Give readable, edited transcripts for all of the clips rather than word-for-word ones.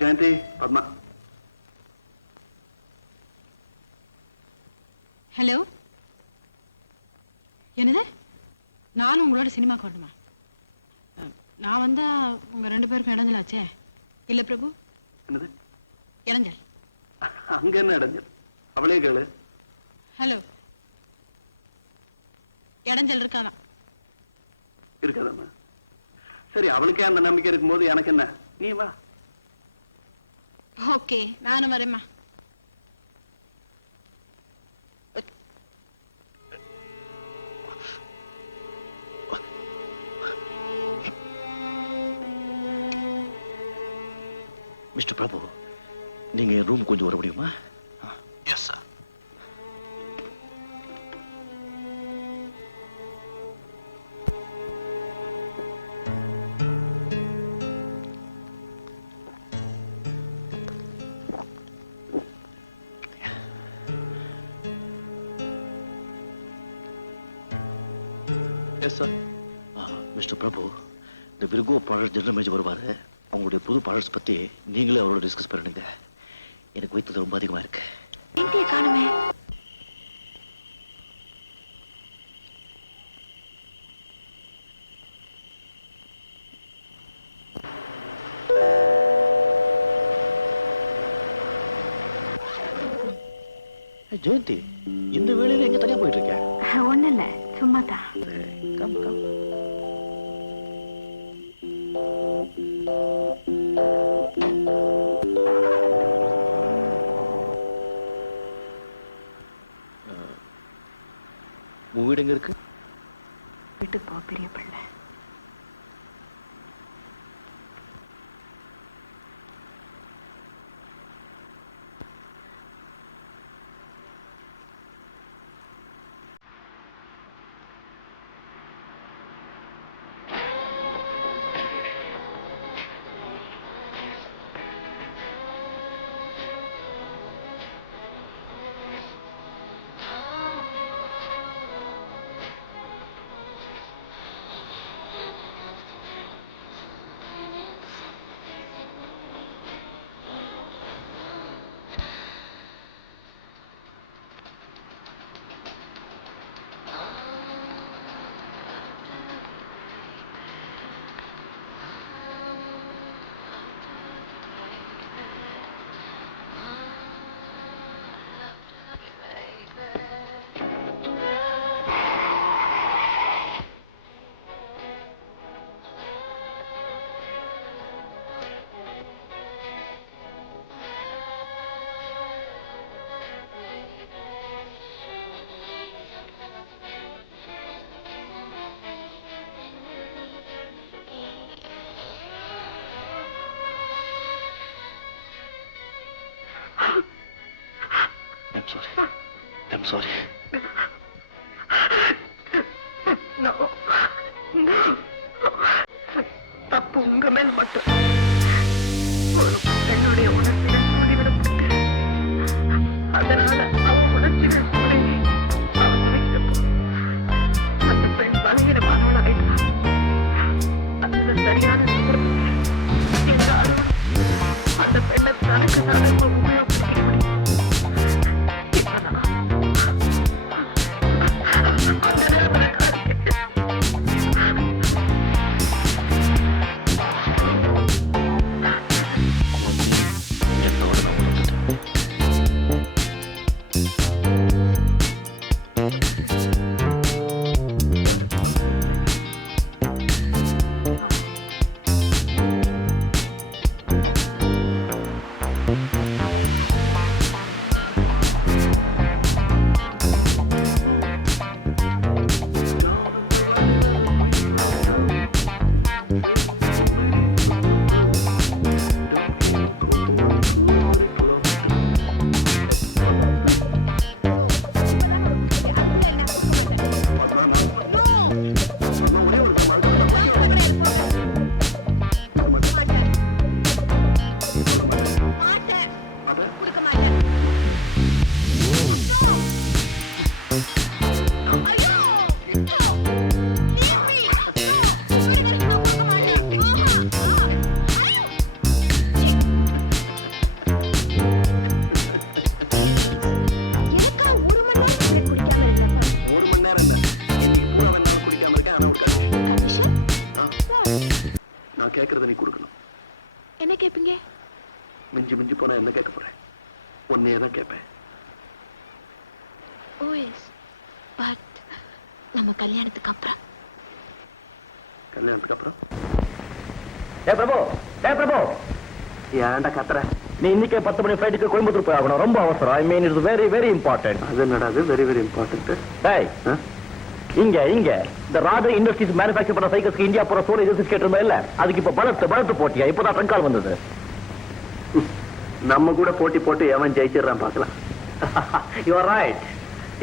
Jayanthi, Padma. Hello, என்னது? நானும் உங்களோட சினிமாக்கு வரணுமா? நான் வந்தா உங்க 2 பேருக்கும் இடைஞ்சலாச்சே. இல்ல பிரபு? என்னது இடைஞ்சல்? அங்க என்ன இடைஞ்சல்? அவளே கேளு. ஹலோ, இடைஞ்சல் இருக்காதான்? இருக்காதம்மா. சரி, அவளுக்கே அந்த நம்பிக்கை இருக்கும்போது எனக்கு என்ன? நீ வா. ஓகே, நானும் வரேம்மா. மிஸ்டர் பிரபு, நீங்க ரூம் கொஞ்சம் வர முடியுமா? Yes sir. Yes sir. Mister Prabhu, இந்த விர்கோ ப்ராடக்ட் ஜெனரல் மேனேஜர் வருவாரு. அவங்களுடைய புது ப்ராடக்ட்ஸ் பத்தி நீங்களே அவரோட டிஸ்கஸ் பண்ணுங்க. எனக்கு வைத்தது ரொம்ப அதிகமா இருக்கு. காணுமே. ஜெயந்தி, இந்த வேலையில எங்க தனியா போயிட்டு இருக்க? ஒண்ணு இல்ல, சும்மா தான். Come come. உன் வீடு எங்க இருக்கு? வீட்டுக்கு போ பெரிய பிள்ளை. I'm sorry. No. தப்பு உங்க மேல் மட்டும். என்னுடைய உணர்ச்சிகள் கூடிவிடப்பட்டு அதனால அவன் உணர்ச்சிகள் கூடி அந்த பெண் பலகீனமானவளாயிட்டான். அந்த சரியான அந்த பெண்ணை தனக்கு தனக்கு உபயோகப்படுத்த முடியும். மிஞ்சி மிஞ்சி போனா என்ன கேட்க போறேன்? உன்னையே தான் கேட்பேன். பட் நம்ம கல்யாணத்துக்கு அப்புறம். கல்யாணத்துக்கு அப்புறம்? பிரபு ஏன்டா கத்துற? நீ இன்னைக்கு 10 மணி ஃபிளைட்டுக்கு கோயம்புத்தூர் போய் ஆகணும். ரொம்ப அவசரம். I mean it's very very important. அது என்னடா அது வெரி வெரி இம்பார்ட்டன்ட்? டேய் இங்க இந்த ராஜா இண்டஸ்ட்ரீஸ் மேனுஃபேக்சர் பண்ண சைக்கிள்ஸ்க்கு இந்தியா போற சோழ எதிர்த்து கேட்டிருந்தா இல்ல, அதுக்கு இப்ப பலத்து போட்டியா? இப்பதான் ட்ரங்க் கால் வந்தது. நம்ம கூட போட்டி போட்டு எவன் ஜெயிச்சிடறான் பார்க்கலாம். You are right.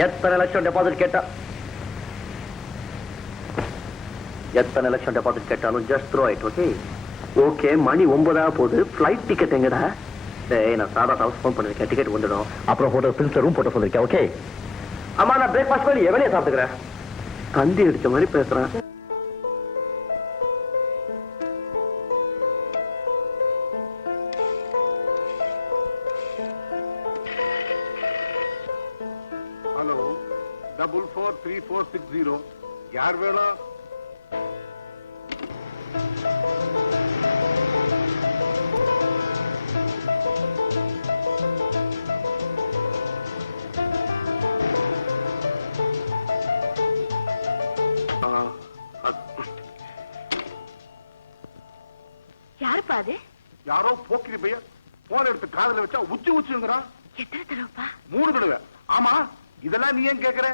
எத்தனை லட்சம் டெபாசிட் கேட்டாலும் just throw it. Okay okay, மணி 9 போகுது. ஃபிளைட் டிக்கெட் எங்கடா? டேய் நான் சாதா ஹவுஸ் ஃபோன் பண்ணிருக்கேன், டிக்கெட் வந்துடும். அப்புறம் ஹோட்டல் பிரின்ஸ்ல ரூம் போட்டு சொல்லிருக்கேன். ஓகே ஆமா, நான் பிரேக்ஃபாஸ்ட் பண்ணி எவனே சாப்பிட்டுக்கிறேன். தந்தி அடிச்ச மாதிரி பேசுறான். ஹலோ 443460. யார் வேணும்? யாருப்பா அது? யாரோ போக்கிரி பையன் போன் எடுத்து காதுல வச்சா உச்சுங்கிறான். எத்தனை தடவைப்பா? 3 தடவை. ஆமா, இதெல்லாம் நீ ஏன் கேக்குற?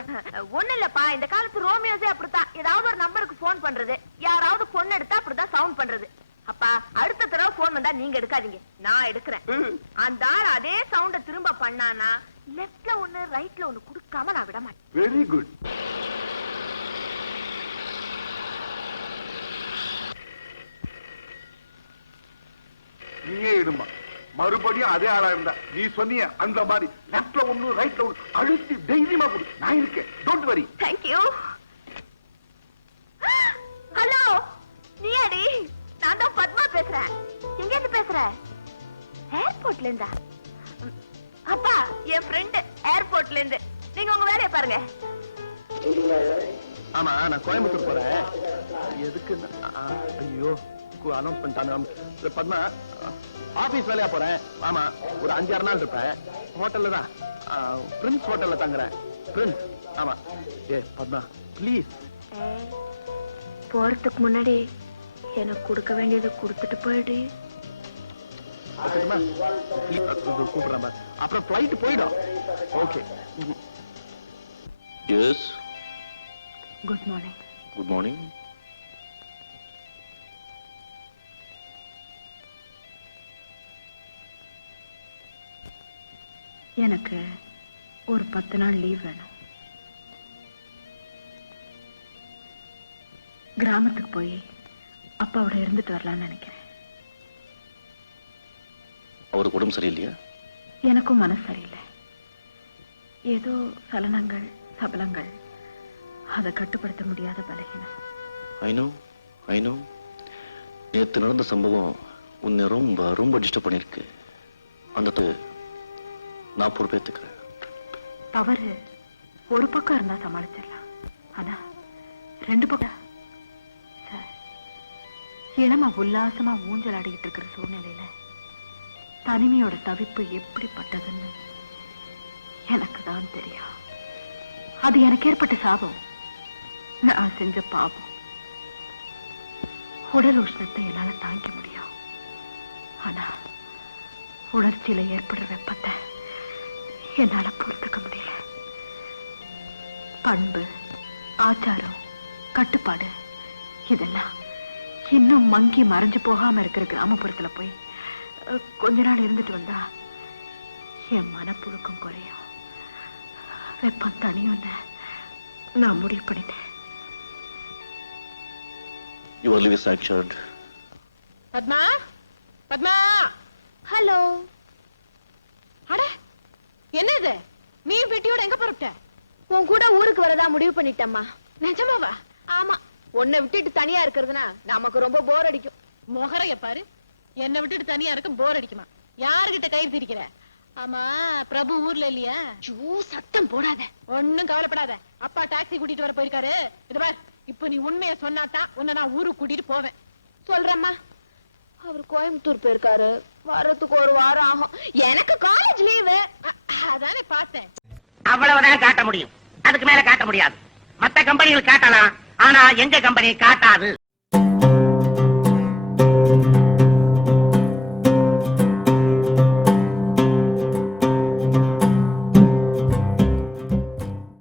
ஒண்ணு இல்லப்பா, இந்த காலத்து ரோமியோஸே அப்படித்தான். ஏதாவது ஒரு நம்பருக்கு போன் பண்றது, யாராவது பொண்ணு எடுத்தா அப்படிதான் சவுண்ட் பண்றது. அப்பா அடுத்த தடவை போன் வந்தா நீங்க எடுக்காதீங்க, நான் எடுக்கிறேன். அந்த ஆள் அதே சவுண்ட திரும்ப பண்ணானா லெஃப்ட்ல ஒண்ணு ரைட்ல ஒண்ணு குடுக்காம நான் விட மாட்டேன். Very good. நீயே இடுமா. மறுபடியும் அதே ஆளா இருந்தா நீ சொன்னிய அந்த மாதிரி லெஃப்ட்ல ஒண்ணு ரைட்ல ஒண்ணு அழுத்தி தைரியமா கொடு. நான் இருக்கேன், don't worry. Thank you. Hello, நீயாடி? நான் தான் பத்மா பேசுறேன். எங்க இருந்து பேசுற? ஏர்போர்ட்ல இருந்தா? அப்பா என் ஃப்ரெண்ட் ஏர்போர்ட்ல இருந்து. நீங்க உங்க வேலையை பாருங்க. ஆமா, நான் கோயம்புத்தூர் போறேன். எதுக்கு? ஐயோ, அனௌன்ஸ் பண்ணிட்டாங்க. பத்மா, ஆபீஸ் வேலையா போறேன். ஆமா, ஒரு 5-6 நாள் இருப்பேன். ஹோட்டல்ல தான், பிரின்ஸ் ஹோட்டல்ல தங்குறேன். பிரின்ஸ். ஆமா. பத்மா ப்ளீஸ். போறதுக்கு முன்னாடி எனக்கு கொடுக்க வேண்டியதை கொடுத்துட்டு போயிடு. கூப்பிடுறேன். அப்புறம் ஃபிளைட் போயிடும். Okay. Yes good morning. Good morning. எனக்கு ஒரு 10 நாள் லீவ் வேணும். கிராமத்துக்கு போய் அப்பாவோட இருந்துட்டு வரலாம்னு நினைக்கிறேன். அவருக்கு உடம்பு சரியில்லையா? எனக்கும் மனசு சரியில்லை. ஏதோ சலனங்கள் சபலங்கள், அதை கட்டுப்படுத்த முடியாத பலகீனம். I know. நேற்று நடந்த சம்பவம் உன்னை ரொம்ப ரொம்ப டிஸ்டர்ப் பண்ணிருக்கு. அந்த நான் பொறுப்பேற்றுக்கிறேன். தவறு ஒரு பக்கம் இருந்தா சமாளிச்சிடலாம், ஆனா 2 பக்கம். சார், இளம உல்லாசமா ஊஞ்சல் ஆடிக்கிட்டு இருக்கிற சூழ்நிலையில தனிமையோட தவிப்பு எப்படிப்பட்டதுன்னு எனக்கு தான் தெரியும். அது எனக்கு ஏற்பட்ட சாபம், நான் செஞ்ச பாவம். உடல் உஷ்ணத்தை என்னால தாங்க முடியும், ஆனா உணர்ச்சியில ஏற்படுற வெப்பத்தை என்னால பொறுத்துக்க முடியல. பண்பு, ஆச்சாரம், கட்டுப்பாடு இதெல்லாம் இன்னும் மங்கி மறைஞ்சு போகாம இருக்கிற கிராமப்புறத்துல போய் கொஞ்ச நாள் இருந்துட்டு வந்தா என் மனப்புழுக்கம் குறையும், வெப்பம் தனியும் நான் முடிவு பண்ணிட்டேன். You are living sanctioned. Padma, Padma. Hello. அட, என்னது? நீ பெட்டியோட எங்க புறப்பட்ட? உன் கூட ஊருக்கு வரதா முடிவு பண்ணிட்டேம்மா. நிஜமாவா? ஆமா, உன்னை விட்டுட்டு தனியா இருக்கிறதுனா நமக்கு ரொம்ப போர் அடிக்கும். மொகரைய பாரு, என்னை விட்டுட்டு தனியா இருக்க போர் அடிக்குமா? யாருகிட்ட கை திரிக்கிற? ஆமா, பிரபு ஊர்ல இல்லையா? சத்தம் போடாத. ஒண்ணும் கவலைப்படாத, அப்பா டாக்ஸி கூட்டிட்டு வர போயிருக்காரு. இது பார், இப்ப நீ உண்மையை சொன்னாதான் உன்னை நான் ஊருக்கு கூட்டிட்டு போவேன். சொல்றேம்மா. அவர் கோயம்புத்தூர் போயிருக்காரு, வர்றதுக்கு ஒரு வாரம் ஆகும். எனக்கு காலேஜ் லீவு. அதானே பார்த்தேன். அவ்வளவுதான் காட்ட முடியும், அதுக்கு மேல காட்ட முடியாது. மத்த கம்பெனிகள் காட்டலாம், ஆனா எங்க கம்பெனி காட்டாது.